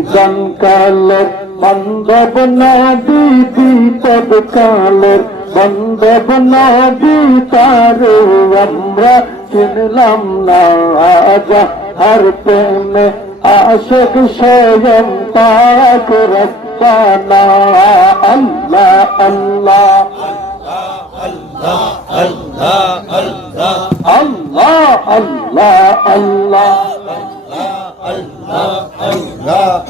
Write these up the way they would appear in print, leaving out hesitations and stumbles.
নিদান কালের বান্ধব নবী বিপদ কালের বান্ধব নবী তারে আমরা চিনলাম না যাহার প্রেমে আশিক স্বয়ং পাক রব্বানা আল্লাহ আল্লাহ আল্লাহ আল্লাহ আল্লাহ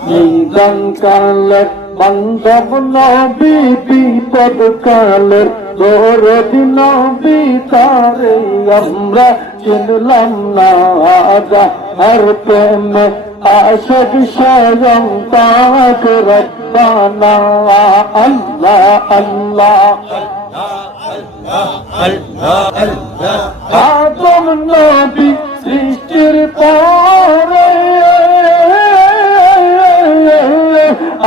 নিদান কালের বান্ধব নবী বিপদ কালের দরদ নবী তারে আমরা চিনলাম না যাহার প্রেমে আশিক স্বয়ং পাক রব্বানা আল্লাহ আল্লাহ আদম নবী সৃষ্টির পরে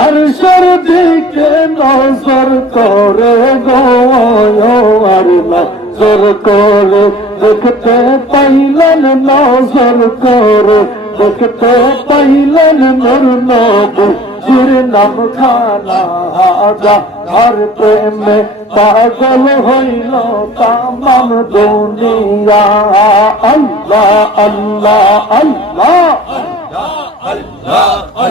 আরশের দিকে নজর করে গো আর নজর করে দেখতে পাইলেন নজর করে দেখতে পাইলেন নূর নবীর নাম খানা যাহার প্রেমে পাগল হইল তামাম দুনিয়া আল্লাহ আল্লাহ আল্লাহ আল্লাহ